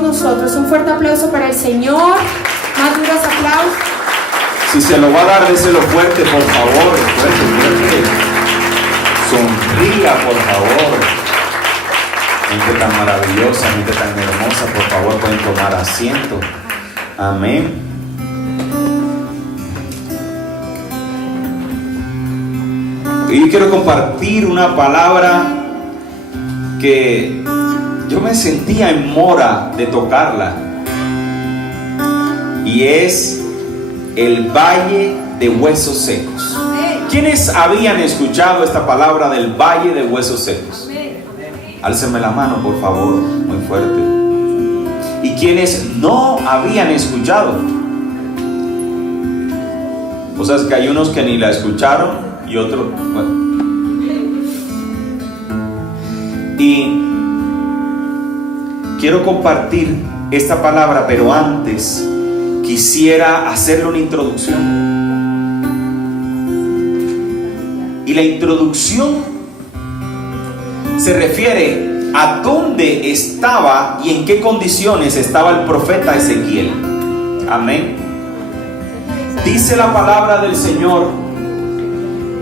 todos nosotros. Un fuerte aplauso para el Señor. Más duros aplausos. Si se lo va a dar, déselo fuerte, por favor. Fuerte. Sonría, por favor. Gente tan maravillosa, gente tan hermosa, por favor, pueden tomar asiento. Amén. Y yo quiero compartir una palabra que yo me sentía en mora de tocarla, y es el Valle de Huesos Secos. ¿Quiénes habían escuchado esta palabra del Valle de Huesos Secos? Álceme la mano, por favor, muy fuerte. ¿Y quiénes no habían escuchado? O sea, es que hay unos que ni la escucharon y otros, bueno. Y quiero compartir esta palabra, pero antes quisiera hacerle una introducción. Y la introducción se refiere a dónde estaba y en qué condiciones estaba el profeta Ezequiel. Amén. Dice la palabra del Señor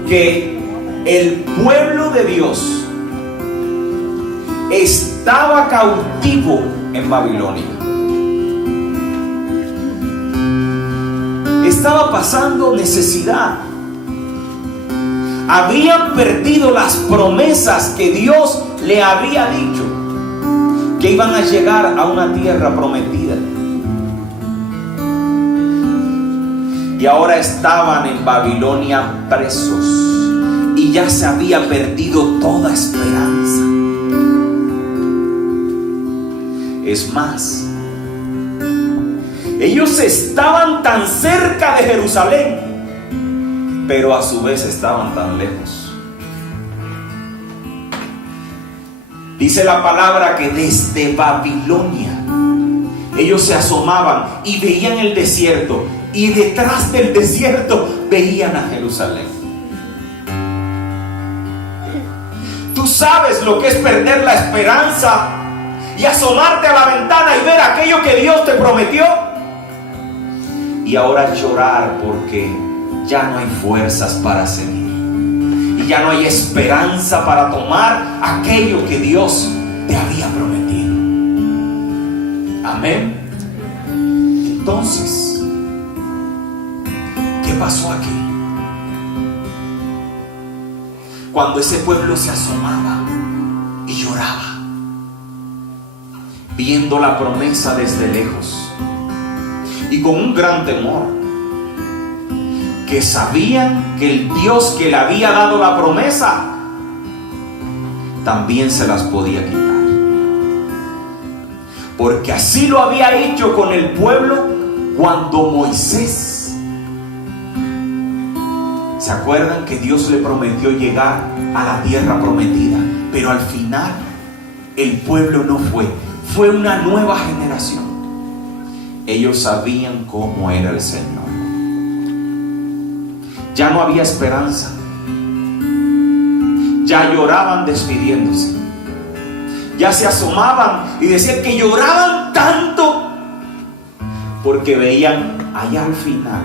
que el pueblo de Dios estaba cautivo en Babilonia. Estaba pasando necesidad. Habían perdido las promesas que Dios le había dicho, que iban a llegar a una tierra prometida. Y ahora estaban en Babilonia presos, y ya se había perdido toda esperanza. Es más, ellos estaban tan cerca de Jerusalén, pero a su vez estaban tan lejos. Dice la palabra que desde Babilonia ellos se asomaban y veían el desierto, y detrás del desierto veían a Jerusalén. Tú sabes lo que es perder la esperanza y asomarte a la ventana y ver aquello que Dios te prometió, y ahora llorar porque ya no hay fuerzas para seguir, y ya no hay esperanza para tomar aquello que Dios te había prometido. Amén. Entonces, ¿qué pasó aquí? Cuando ese pueblo se asomaba y lloraba, viendo la promesa desde lejos, y con un gran temor, que sabían que el Dios que le había dado la promesa también se las podía quitar, porque así lo había hecho con el pueblo cuando Moisés, ¿se acuerdan que Dios le prometió llegar a la tierra prometida? Pero al final el pueblo no fue una nueva generación. Ellos sabían cómo era el Señor. Ya no había esperanza. Ya lloraban despidiéndose. Ya se asomaban y decían que lloraban tanto porque veían allá al final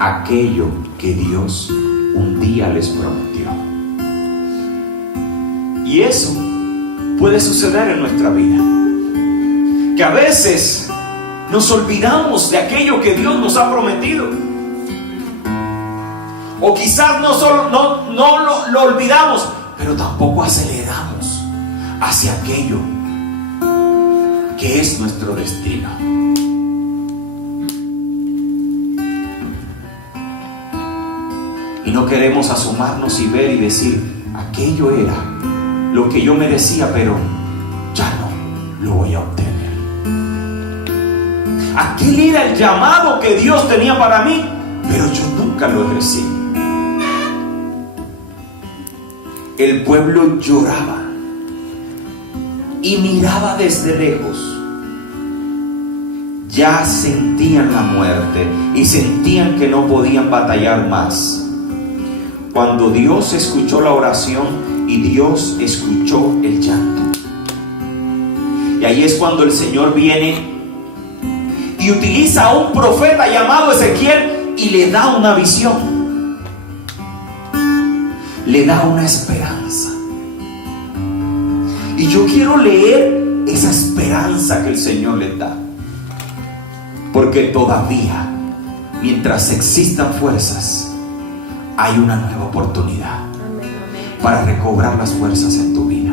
aquello que Dios un día les prometió. Y eso puede suceder en nuestra vida, que a veces nos olvidamos de aquello que Dios nos ha prometido, o quizás no lo olvidamos, pero tampoco aceleramos hacia aquello que es nuestro destino. Y no queremos asomarnos y ver y decir: aquello era lo que yo merecía, pero ya no lo voy a obtener. Aquel era el llamado que Dios tenía para mí, pero yo nunca lo ejercí. El pueblo lloraba y miraba desde lejos. Ya sentían la muerte y sentían que no podían batallar más, cuando Dios escuchó la oración y Dios escuchó el llanto. Y ahí es cuando el Señor viene y utiliza a un profeta llamado Ezequiel y le da una visión, le da una esperanza. Y yo quiero leer esa esperanza que el Señor les da, porque todavía, mientras existan fuerzas, hay una nueva oportunidad para recobrar las fuerzas en tu vida.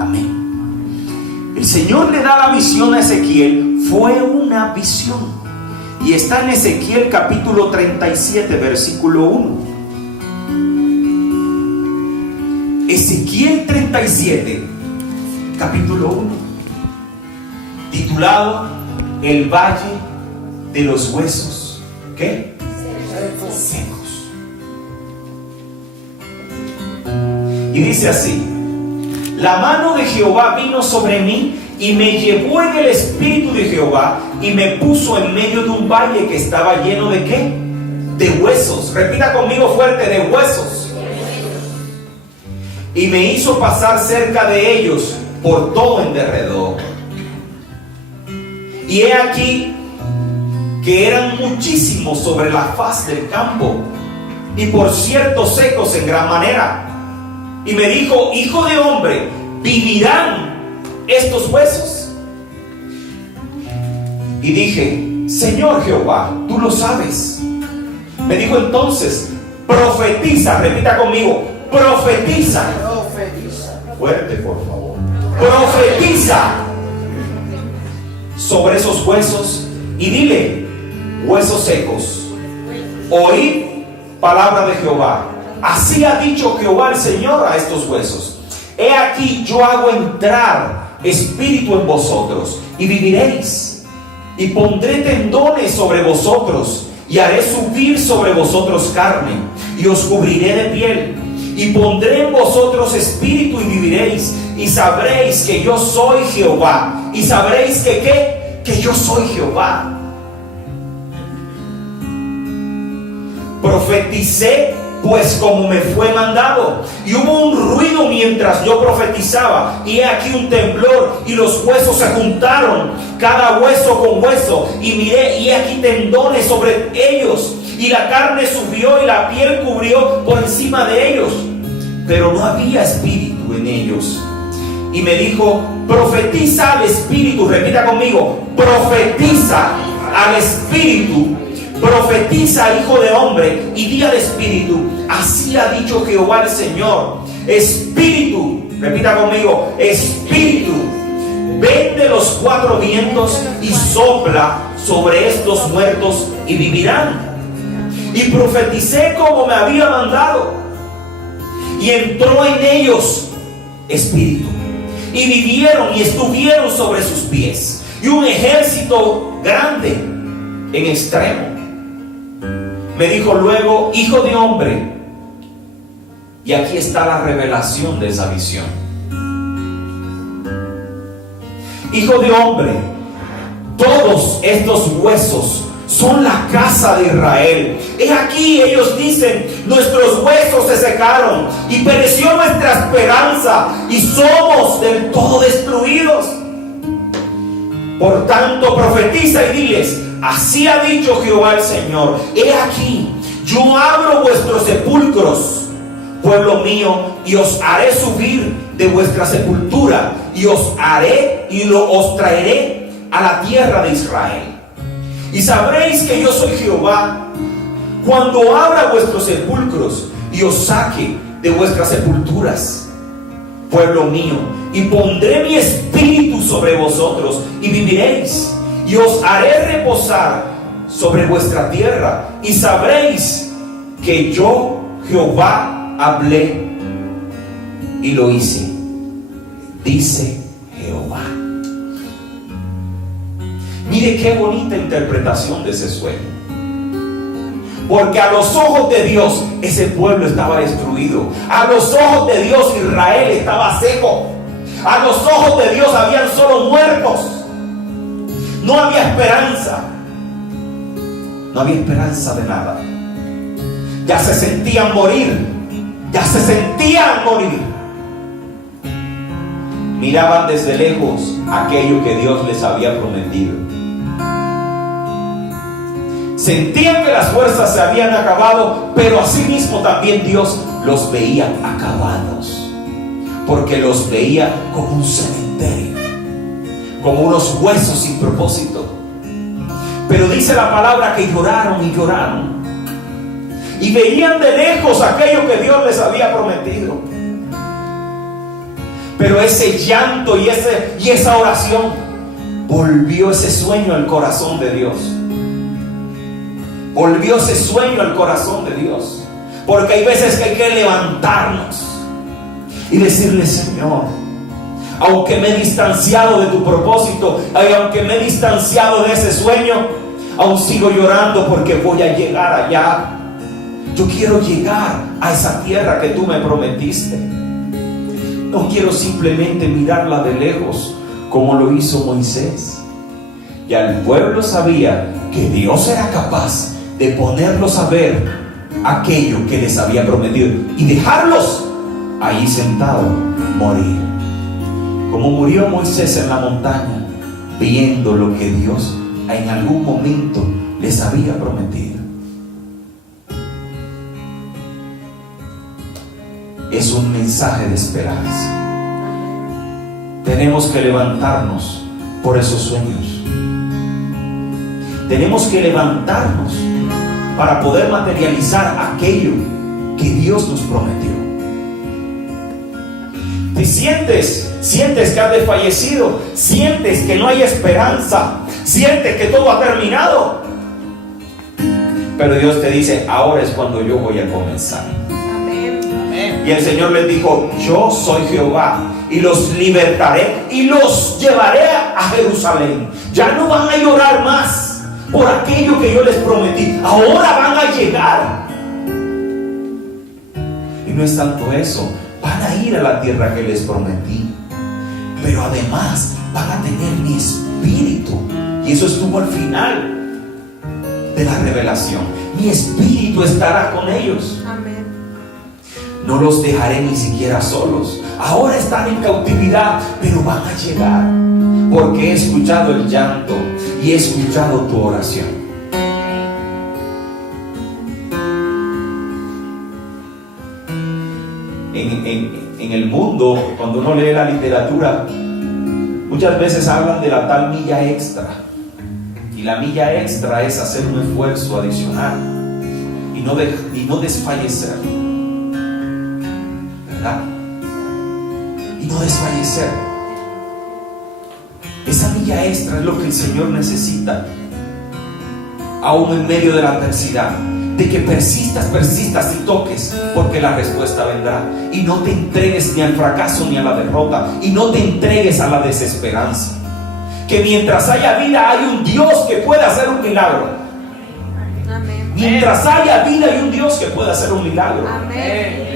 Amén. El Señor le da la visión a Ezequiel. Fue una visión, y está en Ezequiel capítulo 37 versículo 1. Ezequiel 37 capítulo 1, titulado El Valle de los Huesos, ¿qué? Secos. Y dice así: la mano de Jehová vino sobre mí y me llevó en el espíritu de Jehová y me puso en medio de un valle que estaba lleno de ¿qué? De huesos. Repita conmigo fuerte: de huesos. Y me hizo pasar cerca de ellos por todo en derredor. Y he aquí que eran muchísimos sobre la faz del campo, y por cierto secos en gran manera. Y me dijo: hijo de hombre, ¿vivirán estos huesos? Y dije: Señor Jehová, tú lo sabes. Me dijo entonces: profetiza. Repita conmigo: profetiza. Fuerte, por favor. Profetiza sobre esos huesos y dile: huesos secos, oíd palabra de Jehová. Así ha dicho Jehová el Señor a estos huesos: he aquí yo hago entrar espíritu en vosotros y viviréis, y pondré tendones sobre vosotros y haré subir sobre vosotros carne, y os cubriré de piel, y pondré en vosotros espíritu y viviréis, y sabréis que yo soy Jehová. Y sabréis que ¿qué? Que yo soy Jehová. Profeticé pues como me fue mandado, y hubo un ruido mientras yo profetizaba, y he aquí un temblor, y los huesos se juntaron, cada hueso con hueso, y miré, y he aquí tendones sobre ellos, y la carne subió y la piel cubrió por encima de ellos, pero no había espíritu en ellos. Y me dijo: profetiza al espíritu. Repita conmigo: profetiza al espíritu. Profetiza, hijo de hombre, y di al espíritu: así ha dicho Jehová el Señor. Espíritu, repita conmigo: espíritu, ven de los cuatro vientos y sopla sobre estos muertos y vivirán. Y profeticé como me había mandado, y entró en ellos espíritu, y vivieron y estuvieron sobre sus pies, y un ejército grande en extremo. Me dijo luego: hijo de hombre, y aquí está la revelación de esa visión. Hijo de hombre, todos estos huesos son la casa de Israel. He aquí, ellos dicen: nuestros huesos se secaron y pereció nuestra esperanza, y somos del todo destruidos. Por tanto, profetiza y diles: así ha dicho Jehová el Señor: he aquí, yo abro vuestros sepulcros, pueblo mío, y os haré subir de vuestra sepultura, y os traeré a la tierra de Israel. Y sabréis que yo soy Jehová cuando abra vuestros sepulcros y os saque de vuestras sepulturas, pueblo mío, y pondré mi espíritu sobre vosotros y viviréis, y os haré reposar sobre vuestra tierra, y sabréis que yo Jehová hablé y lo hice, dice Jehová. Mire qué bonita interpretación de ese sueño, porque a los ojos de Dios ese pueblo estaba destruido, a los ojos de Dios Israel estaba seco, a los ojos de Dios habían solo muertos. No había esperanza. No había esperanza de nada. Ya se sentían morir. Ya se sentían morir. Miraban desde lejos aquello que Dios les había prometido. Sentían que las fuerzas se habían acabado, pero asimismo también Dios los veía acabados, porque los veía como un cementerio, como unos huesos sin propósito. Pero dice la palabra que lloraron y lloraron, y veían de lejos aquello que Dios les había prometido. Pero ese llanto y esa oración volvió ese sueño al corazón de Dios. Volvió ese sueño al corazón de Dios. Porque hay veces que hay que levantarnos y decirle: Señor, aunque me he distanciado de tu propósito, aunque me he distanciado de ese sueño, aún sigo llorando porque voy a llegar allá. Yo quiero llegar a esa tierra que tú me prometiste. No quiero simplemente mirarla de lejos como lo hizo Moisés. Ya el pueblo sabía que Dios era capaz de ponerlos a ver aquello que les había prometido y dejarlos ahí sentados morir, como murió Moisés en la montaña, viendo lo que Dios en algún momento les había prometido. Es un mensaje de esperanza. Tenemos que levantarnos por esos sueños. Tenemos que levantarnos para poder materializar aquello que Dios nos prometió. Te sientes que has desfallecido, sientes que no hay esperanza, sientes que todo ha terminado. Pero Dios te dice: ahora es cuando yo voy a comenzar. Y el Señor les dijo: yo soy Jehová, y los libertaré y los llevaré a Jerusalén. Ya no van a llorar más por aquello que yo les prometí. Ahora van a llegar. Y no es tanto eso, van a ir a la tierra que les prometí, pero además van a tener mi espíritu. Y eso estuvo al final de la revelación. Mi espíritu estará con ellos. Amén. No los dejaré ni siquiera solos. Ahora están en cautividad, pero van a llegar, porque he escuchado el llanto y he escuchado tu oración. En el mundo, cuando uno lee la literatura, muchas veces hablan de la tal milla extra. Y la milla extra es hacer un esfuerzo adicional y no desfallecer. Y no desfallecer. Esa milla extra es lo que el Señor necesita, aún en medio de la adversidad, de que persistas y toques, porque la respuesta vendrá. Y no te entregues ni al fracaso ni a la derrota, y no te entregues a la desesperanza. Que mientras haya vida hay un Dios que puede hacer un milagro. Amén. Mientras haya vida hay un Dios que puede hacer un milagro. Amén.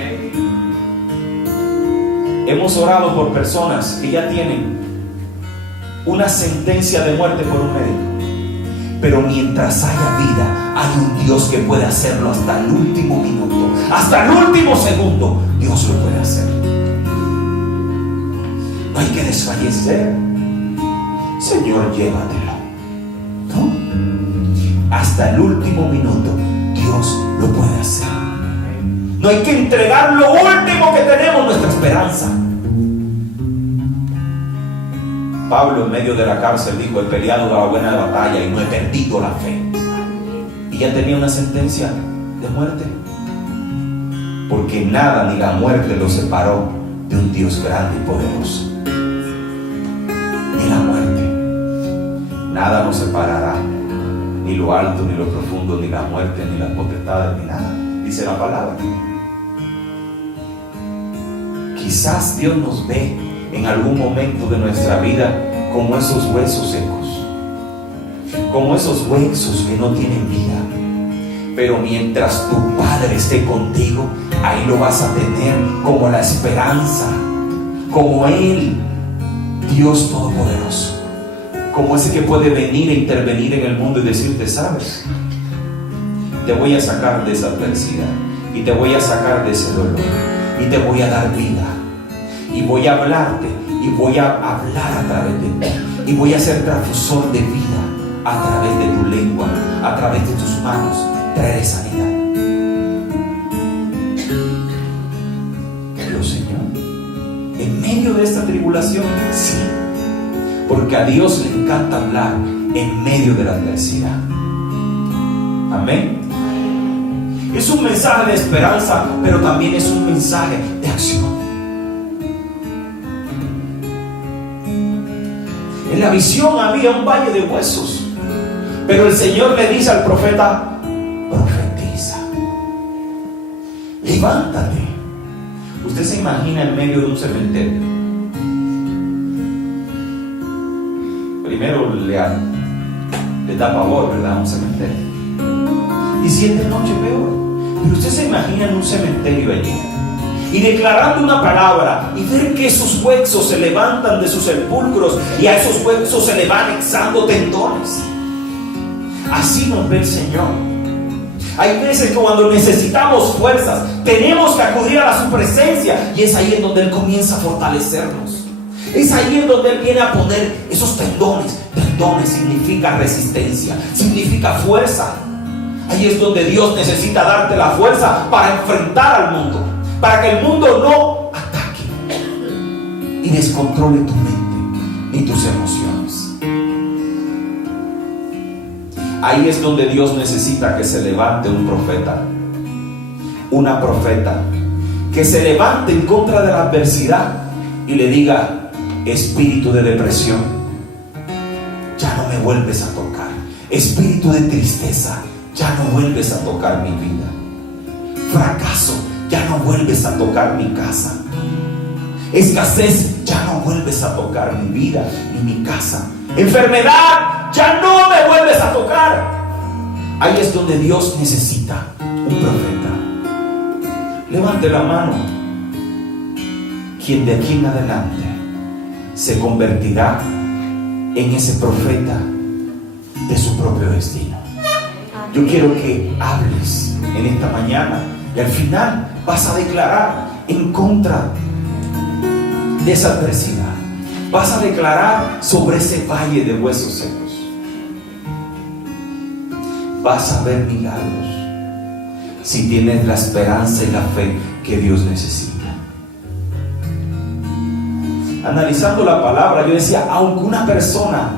Hemos orado por personas que ya tienen una sentencia de muerte por un médico, pero mientras haya vida hay un Dios que puede hacerlo hasta el último minuto, hasta el último segundo. Dios lo puede hacer. No hay que desfallecer. Señor, llévatelo, ¿no? Hasta el último minuto Dios lo puede hacer. No hay que entregar lo último que tenemos, nuestra esperanza. Pablo, en medio de la cárcel, dijo: he peleado la buena batalla y no he perdido la fe. Y ya tenía una sentencia de muerte, porque nada ni la muerte lo separó de un Dios grande y poderoso. Ni la muerte, nada nos separará, ni lo alto, ni lo profundo, ni la muerte, ni las potestades, ni nada. Dice la palabra. Quizás Dios nos ve en algún momento de nuestra vida como esos huesos secos, como esos huesos que no tienen vida. Pero mientras tu Padre esté contigo, ahí lo vas a tener como la esperanza, como Él, Dios Todopoderoso, como ese que puede venir e intervenir en el mundo y decirte: sabes, te voy a sacar de esa adversidad, y te voy a sacar de ese dolor, y te voy a dar vida, y voy a hablarte, y voy a hablar a través de ti. Y voy a ser transfusor de vida a través de tu lengua, a través de tus manos. Traeré sanidad. Pero Señor, en medio de esta tribulación, sí, porque a Dios le encanta hablar en medio de la adversidad. Amén. Es un mensaje de esperanza, pero también es un mensaje de acción. En la visión había un valle de huesos, pero el Señor le dice al profeta: profetiza, levántate. Usted se imagina en medio de un cementerio. Primero le da pavor, ¿verdad? Un cementerio. Y si es de noche, peor. Pero usted se imagina en un cementerio allí y declarando una palabra y ver que esos huesos se levantan de sus sepulcros y a esos huesos se le van anexando tendones. Así nos ve el Señor. Hay veces que cuando necesitamos fuerzas tenemos que acudir a su presencia, y es ahí en donde Él comienza a fortalecernos. Es ahí en donde Él viene a poner esos tendones. Tendones significa resistencia, significa fuerza. Ahí es donde Dios necesita darte la fuerza para enfrentar al mundo, para que el mundo no ataque y descontrole tu mente ni tus emociones. Ahí es donde Dios necesita que se levante un profeta, una profeta, que se levante en contra de la adversidad y le diga: espíritu de depresión, ya no me vuelves a tocar. Espíritu de tristeza, ya no vuelves a tocar mi vida. Fracaso, ya no vuelves a tocar mi casa. Escasez, ya no vuelves a tocar mi vida ni mi casa. Enfermedad, ya no me vuelves a tocar. Ahí es donde Dios necesita un profeta. Levante la mano quien de aquí en adelante se convertirá en ese profeta de su propio destino. Yo quiero que hables en esta mañana y al final vas a declarar en contra de esa adversidad. Vas a declarar sobre ese valle de huesos secos. Vas a ver milagros si tienes la esperanza y la fe que Dios necesita. Analizando la palabra, yo decía, aunque una persona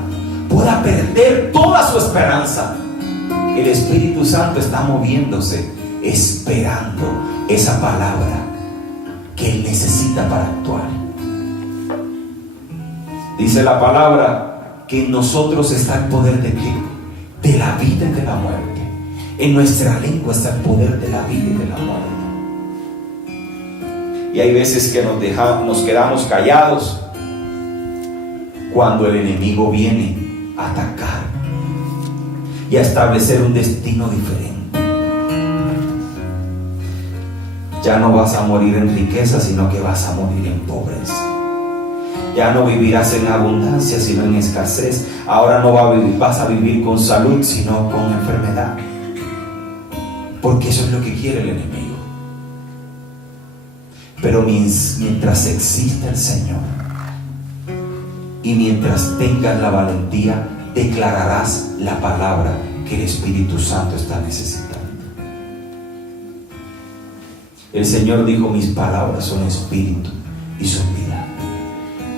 pueda perder toda su esperanza, el Espíritu Santo está moviéndose, esperando esa palabra que Él necesita para actuar. Dice la palabra que en nosotros está el poder de qué? De la vida y de la muerte. En nuestra lengua está el poder de la vida y de la muerte. Y hay veces que nos quedamos callados cuando el enemigo viene a atacar y a establecer un destino diferente. Ya no vas a morir en riqueza, sino que vas a morir en pobreza. Ya no vivirás en abundancia, sino en escasez. Ahora no vas a vivir con salud, sino con enfermedad. Porque eso es lo que quiere el enemigo. Pero mientras exista el Señor y mientras tengas la valentía, declararás la palabra que el Espíritu Santo está necesitando. El Señor dijo: mis palabras son espíritu y son vida.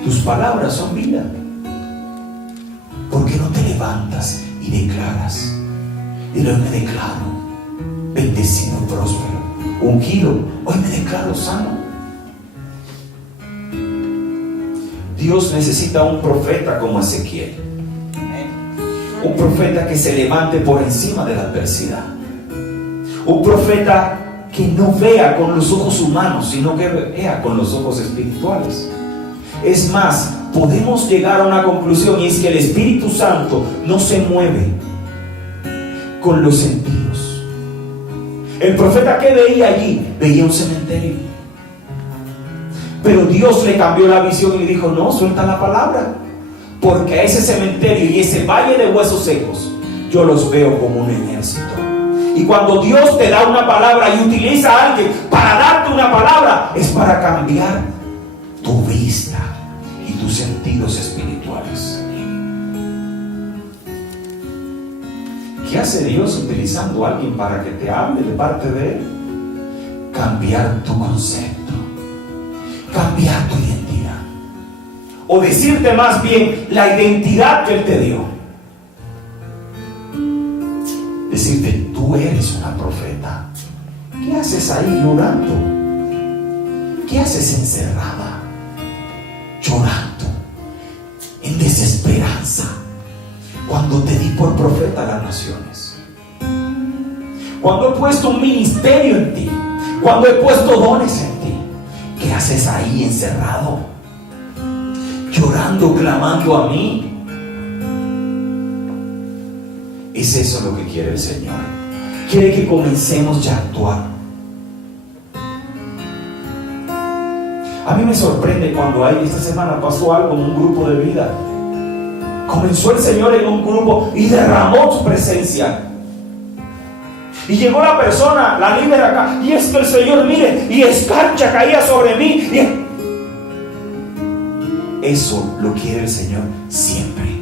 Tus palabras son vida. ¿Por qué no te levantas y declaras? Y hoy me declaro bendecido, próspero, ungido. Hoy me declaro sano. Dios necesita un profeta como Ezequiel. Un profeta que se levante por encima de la adversidad. Un profeta que no vea con los ojos humanos, sino que vea con los ojos espirituales. Es más, podemos llegar a una conclusión, y es que el Espíritu Santo no se mueve con los sentidos. El profeta, ¿qué veía allí? Veía un cementerio. Pero Dios le cambió la visión y le dijo: no, suelta la palabra, porque a ese cementerio y ese valle de huesos secos yo los veo como un ejército. Y cuando Dios te da una palabra y utiliza a alguien para darte una palabra, es para cambiar tu vista y tus sentidos espirituales. ¿Qué hace Dios utilizando a alguien para que te hable de parte de Él? Cambiar tu concepto, cambiar tu identidad, o decirte más bien la identidad que Él te dio. Decirte, tú eres una profeta. ¿Qué haces ahí llorando? ¿Qué haces encerrada? Llorando, en desesperanza, cuando te di por profeta a las naciones. Cuando he puesto un ministerio en ti, cuando he puesto dones en ti, ¿qué haces ahí encerrado? Llorando, clamando a mí. Es eso lo que quiere el Señor. Quiere que comencemos ya a actuar. A mí me sorprende cuando esta semana pasó algo en un grupo de vida. Comenzó el Señor en un grupo y derramó su presencia. Y llegó la persona, la líder acá, y es que el Señor, mire, y escarcha caía sobre mí. Eso lo quiere el Señor siempre.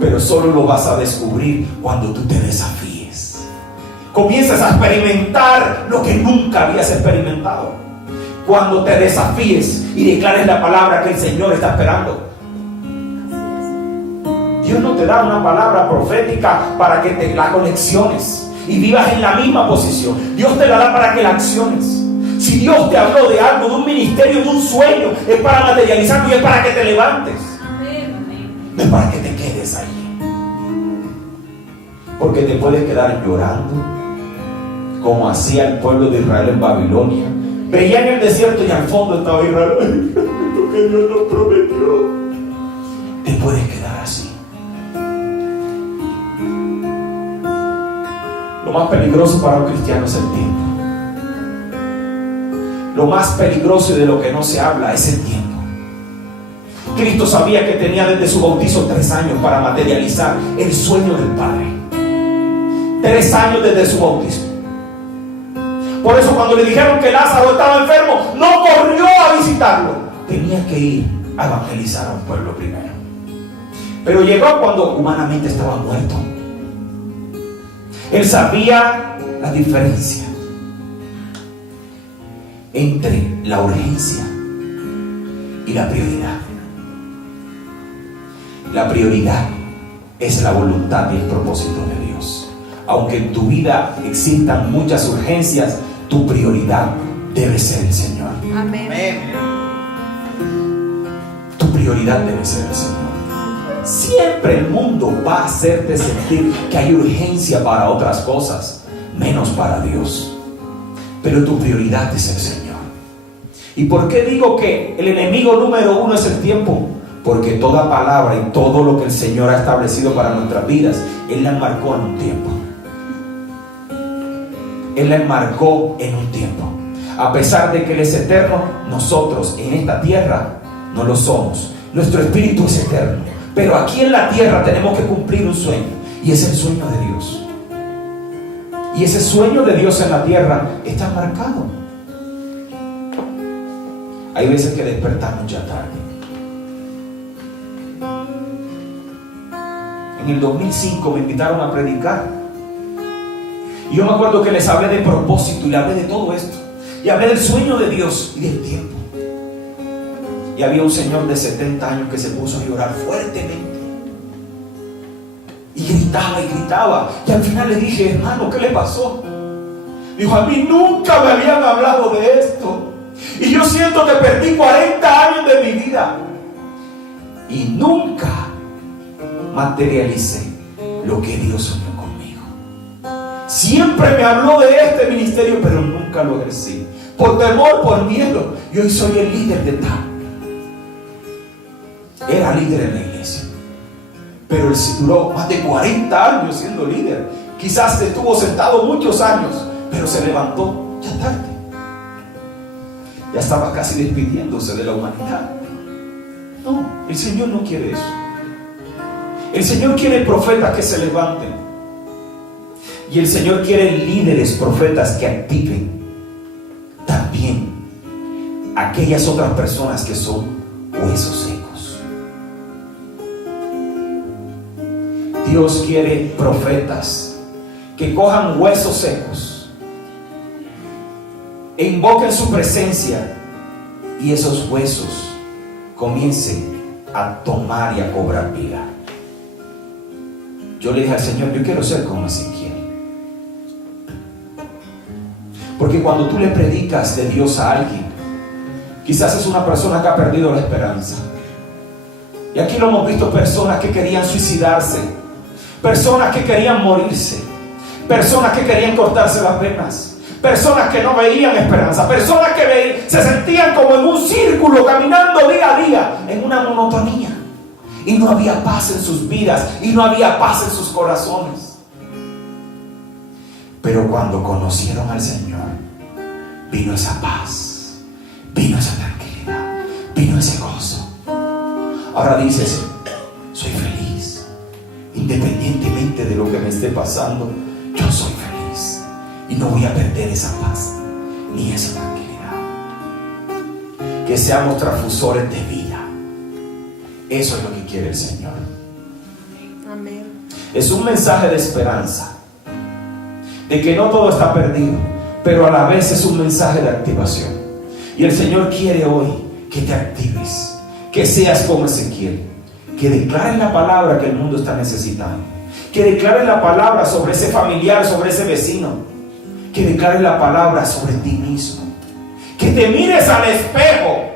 Pero solo lo vas a descubrir cuando tú te desafíes. Comienzas a experimentar lo que nunca habías experimentado. Cuando te desafíes y declares la palabra que el Señor está esperando. Dios no te da una palabra profética para que te la conexiones y vivas en la misma posición. Dios te la da para que la acciones. Si Dios te habló de algo, de un ministerio, de un sueño, es para materializarlo y es para que te levantes. No es para que te quedes ahí. Porque te puedes quedar llorando, como hacía el pueblo de Israel en Babilonia. Veían el desierto y al fondo estaba Israel. Lo que Dios nos prometió. Te puedes quedar así. Lo más peligroso para un cristiano es el tiempo. Lo más peligroso y de lo que no se habla es el tiempo. Cristo sabía que tenía desde su bautizo 3 años para materializar el sueño del Padre. 3 años desde su bautismo. Por eso cuando le dijeron que Lázaro estaba enfermo, no corrió a visitarlo. Tenía que ir a evangelizar a un pueblo primero. Pero llegó cuando humanamente estaba muerto. Él sabía la diferencia entre la urgencia y la prioridad. La prioridad es la voluntad y el propósito de Dios. Aunque en tu vida existan muchas urgencias, tu prioridad debe ser el Señor. Amén. Tu prioridad debe ser el Señor. Siempre el mundo va a hacerte sentir que hay urgencia para otras cosas, menos para Dios. Pero tu prioridad es el Señor. ¿Y por qué digo que el enemigo número 1 es el tiempo? Porque toda palabra y todo lo que el Señor ha establecido para nuestras vidas, Él la enmarcó en un tiempo. Él la enmarcó en un tiempo. A pesar de que Él es eterno, nosotros en esta tierra no lo somos. Nuestro espíritu es eterno. Pero aquí en la tierra tenemos que cumplir un sueño. Y es el sueño de Dios. Y ese sueño de Dios en la tierra está marcado. Hay veces que despertamos ya tarde. En el 2005 me invitaron a predicar. Y yo me acuerdo que les hablé de propósito y le hablé de todo esto. Y hablé del sueño de Dios y del tiempo. Y había un señor de 70 años que se puso a llorar fuertemente. Y gritaba y gritaba. Y al final le dije, hermano, ¿qué le pasó? Dijo, a mí nunca me habían hablado de esto. Y yo siento que perdí 40 años de mi vida. Y nunca materialicé lo que Dios soñó conmigo. Siempre me habló de este ministerio, pero nunca lo ejercí. Por temor, por miedo. Y hoy soy el líder de tal. Era líder en la iglesia. Pero él duró más de 40 años siendo líder. Quizás estuvo sentado muchos años, pero se levantó ya tarde. Ya estaba casi despidiéndose de la humanidad. No, el Señor no quiere eso. El Señor quiere profetas que se levanten. Y el Señor quiere líderes, profetas que activen también aquellas otras personas que son huesos secos. Dios quiere profetas que cojan huesos secos e invoquen su presencia, y esos huesos comiencen a tomar y a cobrar vida. Yo le dije al Señor, yo quiero ser como Ezequiel. Porque cuando tú le predicas de Dios a alguien, quizás es una persona que ha perdido la esperanza. Y aquí lo hemos visto, personas que querían suicidarse, personas que querían morirse, personas que querían cortarse las venas, personas que no veían esperanza, personas que se sentían como en un círculo, caminando día a día en una monotonía, y no había paz en sus vidas y no había paz en sus corazones. Pero cuando conocieron al Señor, vino esa paz, vino esa tranquilidad, vino ese gozo. Ahora dices, soy feliz, independientemente de lo que me esté pasando, yo soy feliz y no voy a perder esa paz ni esa tranquilidad. Que seamos transfusores de vida. Eso es lo que quiere el Señor. Amén. Es un mensaje de esperanza, de que no todo está perdido, pero a la vez es un mensaje de activación. Y el Señor quiere hoy que te actives, que seas como Ezequiel, que declares la palabra que el mundo está necesitando, que declares la palabra sobre ese familiar, sobre ese vecino, que declares la palabra sobre ti mismo, que te mires al espejo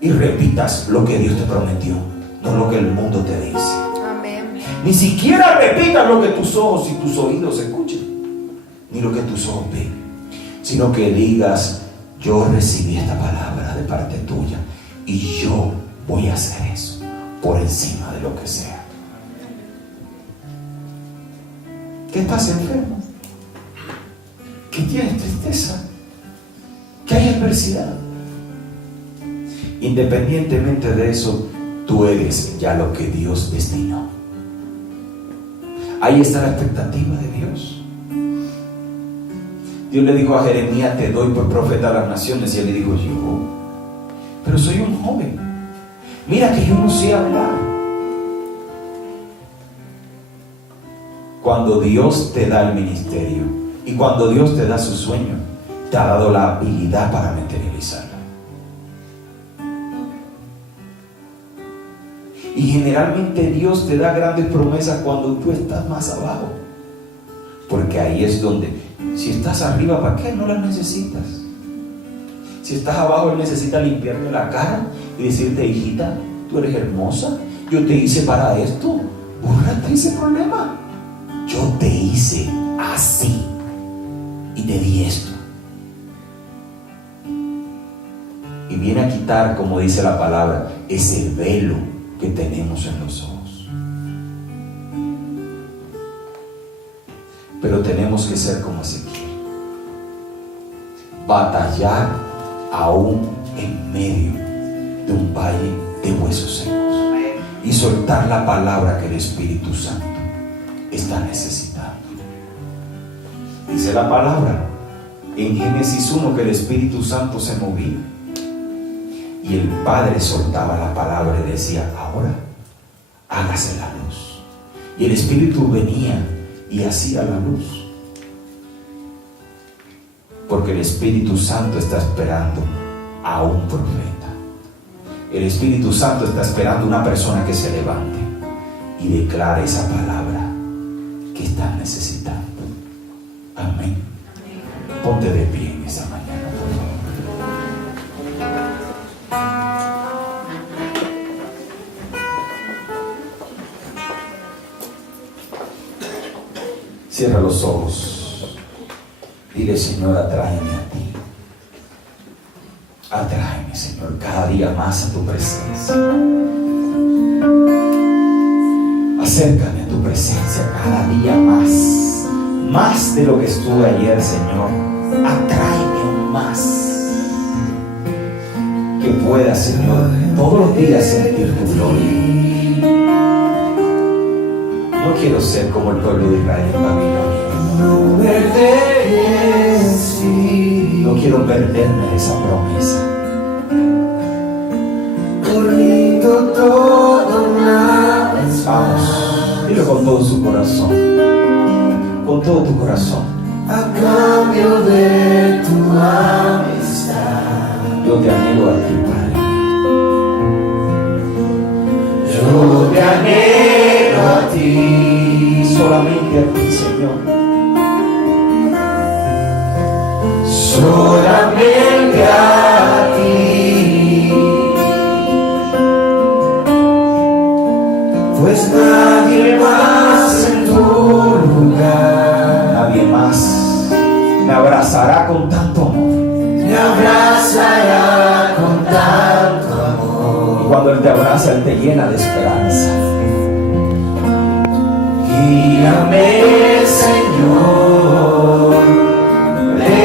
y repitas lo que Dios te prometió, no lo que el mundo te dice. Amén. Ni siquiera repitas lo que tus ojos y tus oídos escuchen, ni lo que tus ojos ven, sino que digas, yo recibí esta palabra de parte tuya y yo voy a hacer eso por encima de lo que sea. ¿Que estás enfermo? ¿Que tienes tristeza? ¿Que hay adversidad? Independientemente de eso, tú eres ya lo que Dios destinó. Ahí está la expectativa de Dios. Dios le dijo a Jeremías, te doy por profeta a las naciones, y él le dijo, yo, pero soy un joven, mira que yo no sé hablar. Cuando Dios te da el ministerio y cuando Dios te da su sueño, te ha dado la habilidad para materializarlo. Y generalmente Dios te da grandes promesas cuando tú estás más abajo, porque ahí es donde, si estás arriba, ¿para qué no las necesitas? Si estás abajo, Él necesita limpiarte la cara y decirte, hijita, tú eres hermosa, yo te hice para esto, bórrate ese problema. Yo te hice así y te di esto. Y viene a quitar, como dice la palabra, ese velo que tenemos en los ojos. Pero tenemos que ser como Ezequiel, batallar aún en medio de un valle de huesos secos y soltar la palabra que el Espíritu Santo está necesitando. Dice la palabra en Génesis 1 que el Espíritu Santo se movía y el Padre soltaba la palabra y decía, ahora hágase la luz. Y el Espíritu venía y hacía la luz, porque el Espíritu Santo está esperando a un profeta. El Espíritu Santo está esperando una persona que se levante y declare esa palabra que están necesitando. Amén. Ponte de pie en esa mañana, por favor. Cierra los ojos. Dile, Señor, atráeme a ti. Atráeme, Señor, cada día más a tu presencia. Acércame a tu presencia cada día más. Más de lo que estuve ayer, Señor. Atráeme aún más. Que pueda, Señor, todos los días sentir tu gloria. No quiero ser como el pueblo de Israel en Babilonia. No quiero perderme de esa promesa. Vamos, dilo con todo su corazón, con todo tu corazón. A cambio de tu amistad, Yo te anhelo a ti, Padre. yo te anhelo a ti, Solamente a ti, Señor. solamente a ti, pues nadie más en tu lugar Nadie más me abrazará con tanto amor. me abrazará con tanto amor. Y cuando Él te abraza, Él te llena de esperanza. Guíame, Señor, de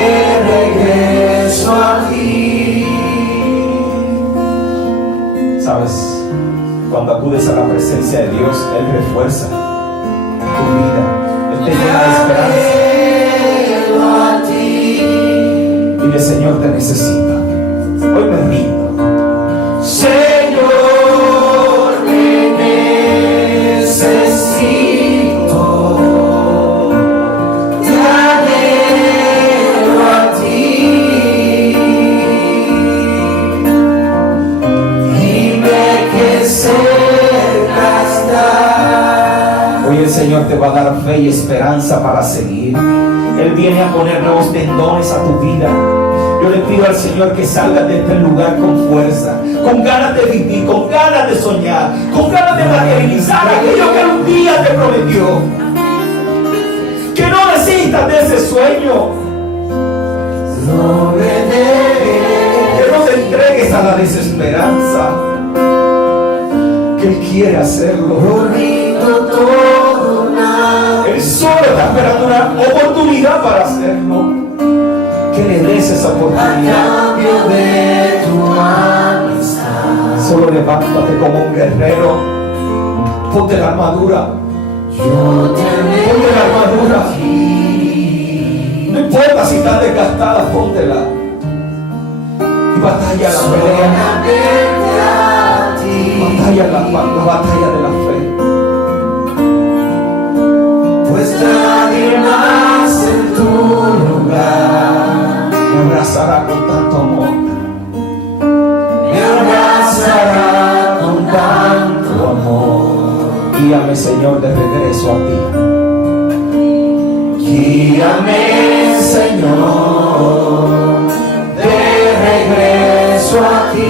regreso a ti. ¿Sabes? Cuando acudes a la presencia de Dios, Él refuerza tu vida. Él te llena de esperanza. A ti, Dile, Señor, te necesito. Hoy me rindo. Señor, me necesito. Te anhelo a ti. Dime que cerca estás. Hoy el Señor te va a dar fe y esperanza para seguir. Él viene a poner nuevos tendones a tu vida. Yo le pido al Señor que salgas de este lugar con fuerza, con ganas de vivir, con ganas de soñar, con ganas de materializar aquello que Él un día te prometió. Que no desistas de ese sueño. No me dejes. Que no te entregues a la desesperanza. Que Él quiere hacerlo. Rindo todo nada. Él solo está esperando una oportunidad para hacerlo. Que le des esa A oportunidad. cambio de tu amistad, Solo levántate como un guerrero. Ponte la armadura. yo te Ponte la armadura. anhelo No importa si estás desgastada, póntela. Y batalla la pelea. solamente a ti, Batalla la batalla de la fe. pues nadie más en tu lugar Me abrazará con tanto amor. me abrazará con tanto amor. Guíame, Señor, de regreso a ti. Guíame, Señor, de regreso a ti.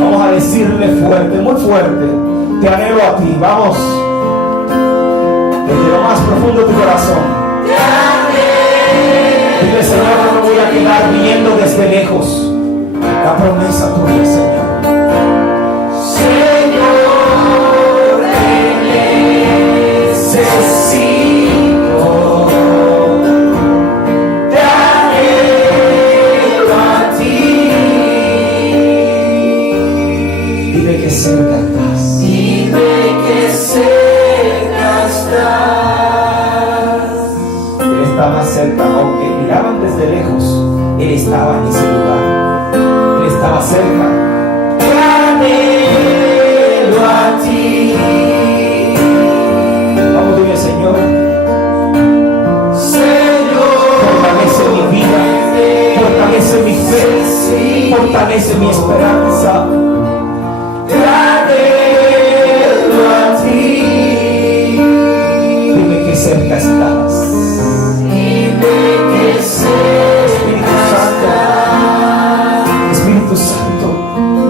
Vamos a decirle fuerte, muy fuerte. Te anhelo a ti. Vamos. Desde lo más profundo de tu corazón. Dile, Señor, no me voy a quedar viendo desde lejos la promesa tuya, Señor. Señor, te necesito, te anhelo a ti. Dile que cerca estás. Dime que cerca estás. Él está más cerca, aunque miraban desde lejos, Él estaba en ese lugar. Él estaba cerca. Te anhelo a ti. Vamos, dile, Señor, Señor, fortalece mi vida, fortalece mi fe, fortalece mi esperanza. te anhelo a ti. Dime que cerca estás. Dime que Espíritu Santo, cerca Espíritu Santo,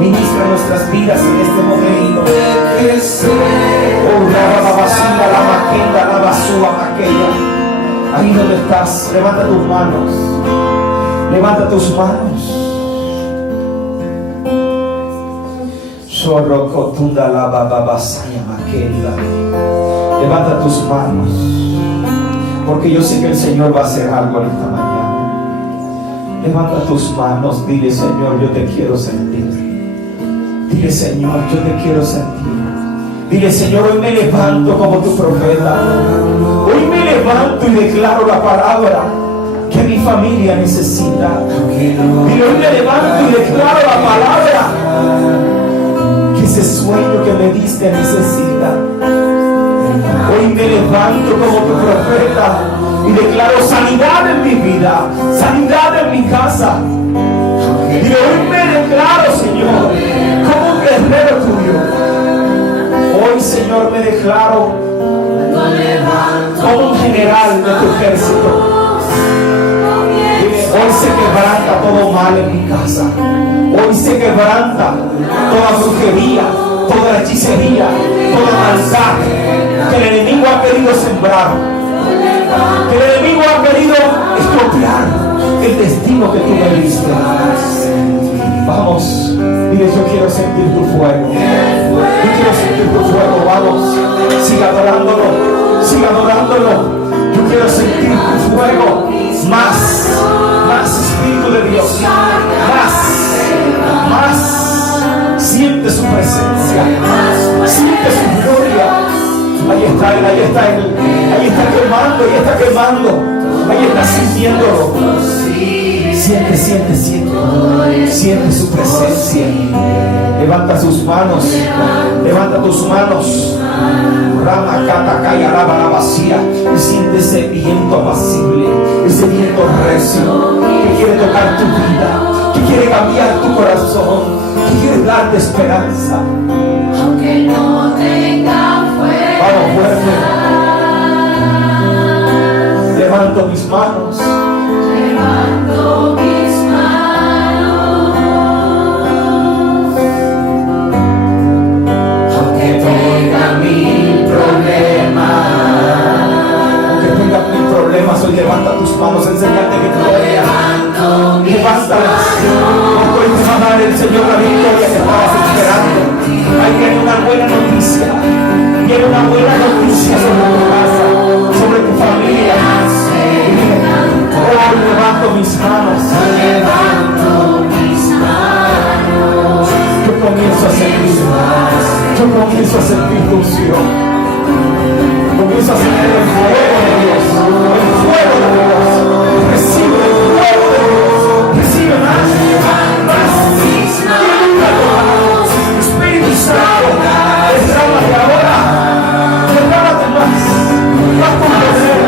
ministra nuestras vidas en este momento. que cerca. Oh, la babacina, la maquenda, la basura, maquella. Ahí donde estás, levanta tus manos. Levanta tus manos. Sorrocotunda la bababasaya maquenda. Levanta tus manos. Porque yo sé que el Señor va a hacer algo en esta mañana. Levanta tus manos. Dile, Señor, yo te quiero sentir. Dile, Señor, yo te quiero sentir. Dile, Señor, hoy me levanto como tu profeta. Hoy me levanto y declaro la palabra que mi familia necesita. Dile, hoy me levanto y declaro la palabra ese sueño que me diste necesita. Hoy me levanto como tu profeta y declaro sanidad en mi vida, sanidad en mi casa. Y hoy me declaro, Señor, como un guerrero tuyo. Hoy, Señor, me declaro como un general de tu ejército. Hoy se quebranta todo mal en mi casa. Hoy se quebranta toda brujería, toda hechicería, toda maldad que el enemigo ha querido sembrar, que el enemigo ha querido estropear el destino que tú me diste. Vamos, dile: yo quiero sentir tu fuego. Yo quiero sentir tu fuego. Vamos, siga adorándolo, siga adorándolo. Yo quiero sentir tu fuego. Más Espíritu de Dios, más. Siente su presencia, siente su gloria. Ahí está Él, ahí está Él, ahí está quemando, ahí está quemando, ahí está sintiéndolo. Siente su presencia. Levanta sus manos, levanta tus manos. Rama, cata, calla, lava la vacía. Y siente ese viento apacible, ese viento recio que quiere tocar tu vida, que quiere cambiar tu corazón, que quiere darte esperanza. Aunque no tenga fuerza. Vamos, fuerte. Levanto mis manos. Levanto mis manos. Aunque tenga mil problemas. Aunque tenga mil problemas, hoy levanta tus manos en señal de victoria. Levántalas. Hoy te va a dar el Señor la victoria que estabas esperando. Ahí viene una buena noticia. Viene una buena noticia sobre tu casa, sobre tu familia. Hoy levanto mis manos. Yo comienzo a sentir. Yo comienzo a sentir tu unción. Comienzo a sentir el fuego de Dios. El fuego de Dios. Recibe el fuego de Dios. Recibe más. Espíritu Santo, derrámate ahora. Derrámate más. Más con poder.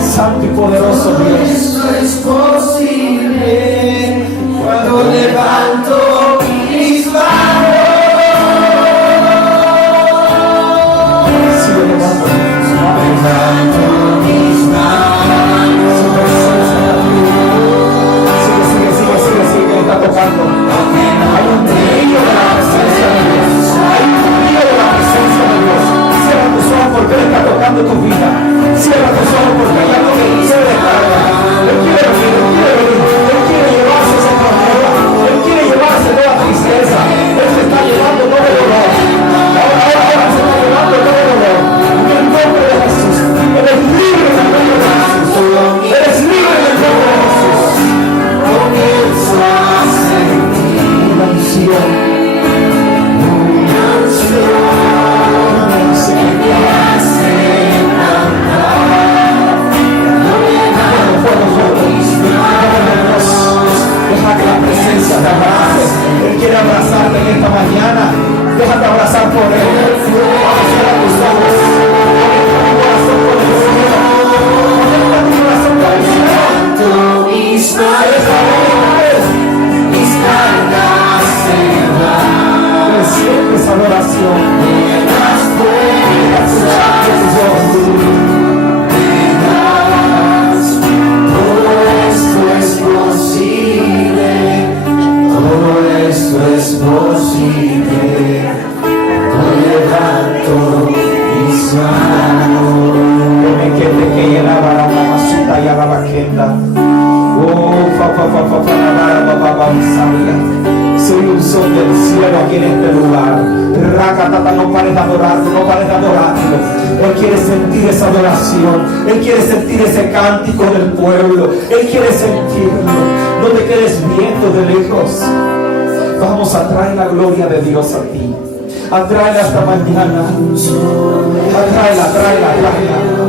Santo y poderoso Dios. Esto es posible cuando levanto mis manos. Sigue levantando mis manos. Sigue, está tocando. Hay un brillo de la presencia de Dios. Hay un brillo de la presencia de Dios. Cierra tus ojos porque Él está tocando tu vida. Cierra tus ojos porque hay algo que se descarga. Él quiere venir, Él quiere llevarse ese problema. Él quiere llevarse toda tristeza. Él se está llevando todo el dolor. Ahora se está llevando todo el dolor. En el nombre de Jesús. Eres libre en el nombre de Jesús. Eres libre en el nombre de Jesús. Comienzo a sentir Una unción. una unción que me hace Deja que la presencia te abrace. Él quiere abrazarte en esta mañana. Déjate abrazar por Él. Vamos a cerrar tus ojos. Conecta tu corazón con el Señor. Conecta tu corazón con el Señor. mis manos, mis cargas se van. Recibe esa adoración. Las puertas todo esto es posible, todo esto es posible. Yo levanto mis manos. Que te llenaba la masuta y a la vaqueta. Soy un sol del cielo aquí en este lugar. Racatata, no pares de adorarlo, no pares de adorarlo. Él quiere sentir esa adoración. Él quiere sentir ese cántico del pueblo. Él quiere sentirlo. No te quedes viendo de lejos. Vamos a traer la gloria de Dios a ti. Atráela esta mañana. Atráela.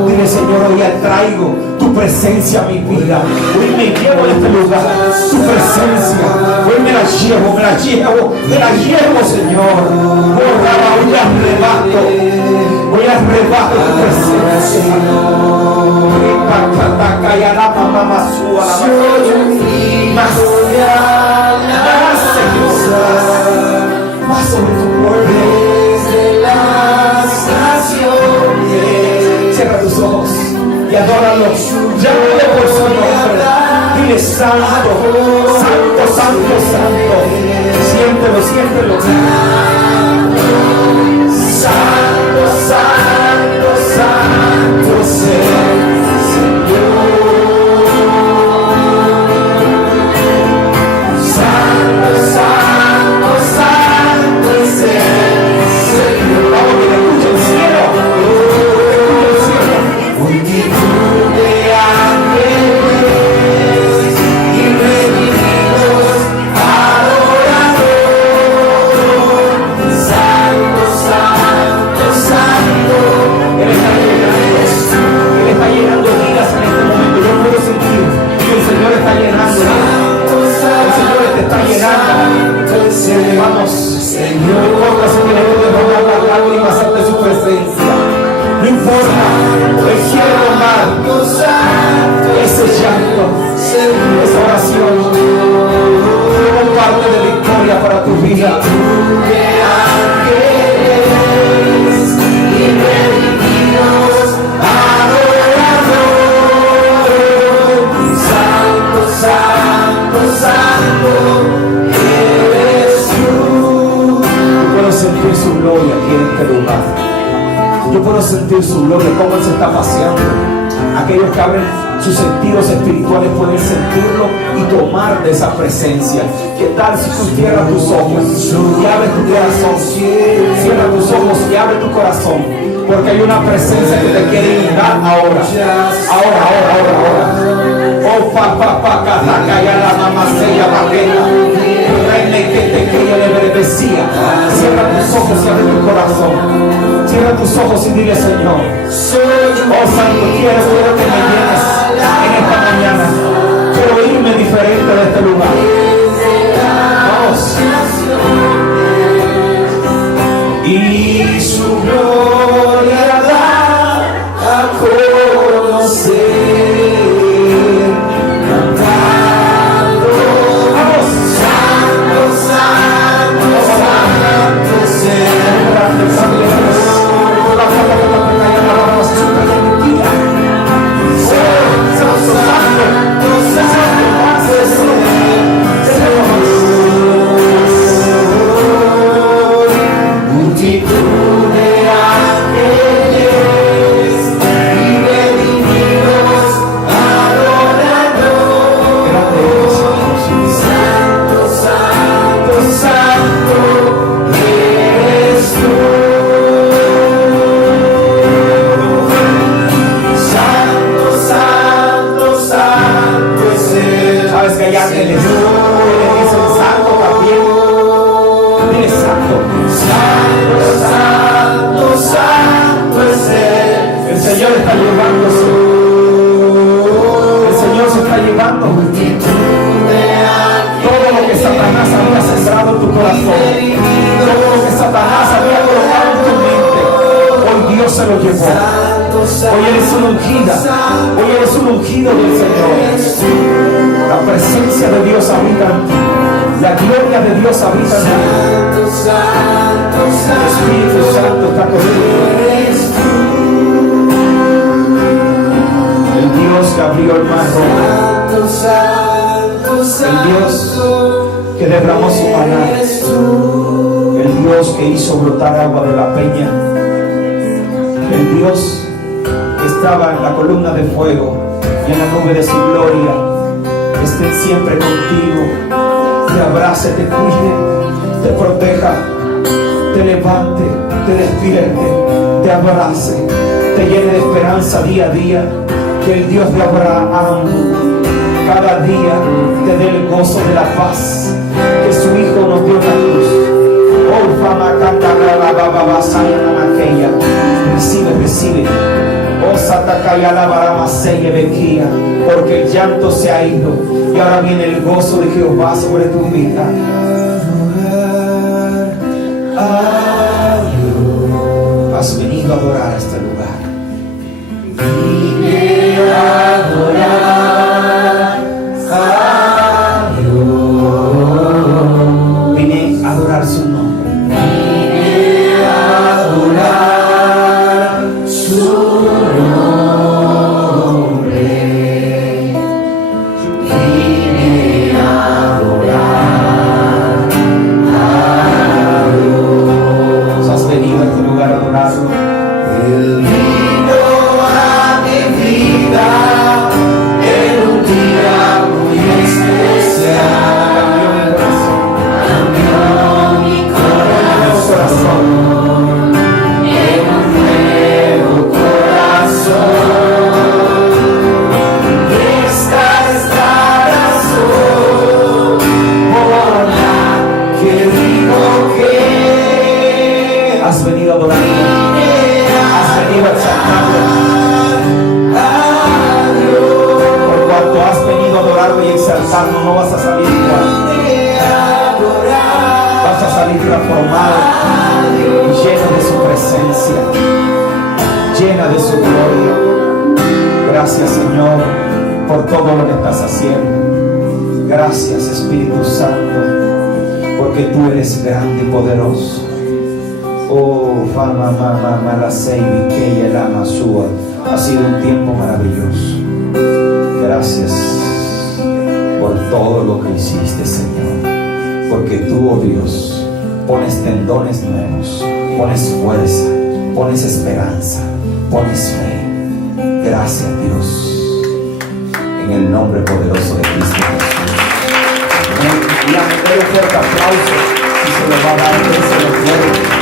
Dile: Señor, hoy traigo tu tu presencia a mi vida. Hoy me llevo de este lugar, tu presencia. Hoy me la llevo, Señor. Hoy arrebato tu presencia. Más sobre tu pueblo. Desde las naciones. Cierra tus ojos y adóralo. Llámale por su nombre. Dile santo, santo, santo, santo. Siéntelo, siéntelo. Santo, santo, santo es el Señor. Santo, santo, santo es el Señor. Vamos, que le escuche el cielo. Multitud de ángeles y redimidos adorador. Santo, santo, santo. Él está llenando vidas en este momento. Yo puedo sentir que el Señor está llenando vidas. El Señor te está llenando. Vamos, Señor, no importa si tienes que derramar las lágrimas ante su presencia. No importa, Él quiere tomar ese llanto, esa oración como parte de victoria para tu vida. Sentir su gloria aquí en este lugar. Yo puedo sentir su gloria, cómo Él se está paseando. Aquellos que abren sus sentidos espirituales pueden sentirlo y tomar de esa presencia. ¿Qué tal si tú cierras tus ojos y abres tu corazón? Cierra tus ojos y abre tu corazón, porque hay una presencia que te quiere inundar ahora. Ahora. Oh, papá, ya la mamá se llama que te quería le bendecía. Cierra tus ojos y abre tu corazón. Cierra tus ojos y dile: Señor, oh Santo, quiero que me llenes en esta mañana. Quiero irme diferente de este lugar. Vamos. Y su gloria da a conocer. Agua de la peña. El Dios que estaba en la columna de fuego y en la nube de su gloria esté siempre contigo, te abrace, te cuide, te proteja, te levante, te despierte, te abrace, te llene de esperanza día a día. Que el Dios de Abraham cada día te dé el gozo de la paz que su Hijo nos dio en la cruz. Recibe, Oh Satakaya la barama se bequía, porque el llanto se ha ido y ahora viene el gozo de Jehová sobre tu vida. Has venido a adorar a este lugar. Vine a adorar a Dios. Vine a adorar su nombre. Vine a adorar su nombre. Vine a adorar a Dios. Has venido a este lugar a adorarlo. Él vino a mi vida en un día muy especial. Cambió mi corazón en un nuevo corazón. Y esta es la razón por la que digo que Has venido a adorarlo. Has venido a exaltarlo. Por cuanto has venido a adorarlo y exaltarlo, no vas a salir igual. Vas a salir transformado y lleno de su presencia, llena de su gloria. Gracias, Señor, por todo lo que estás haciendo. Gracias, Espíritu Santo, porque tú eres grande y poderoso. Oh, fama, mama, la seivi, que el ama sua. Ha sido un tiempo maravilloso. Gracias por todo lo que hiciste, Señor. Porque tú, oh Dios, pones tendones nuevos, pones fuerza, pones esperanza, pones fe. Gracias, Dios. En el nombre poderoso de Cristo Jesús. Amén. Y a un fuerte aplauso, si se lo va a dar, se lo quiero.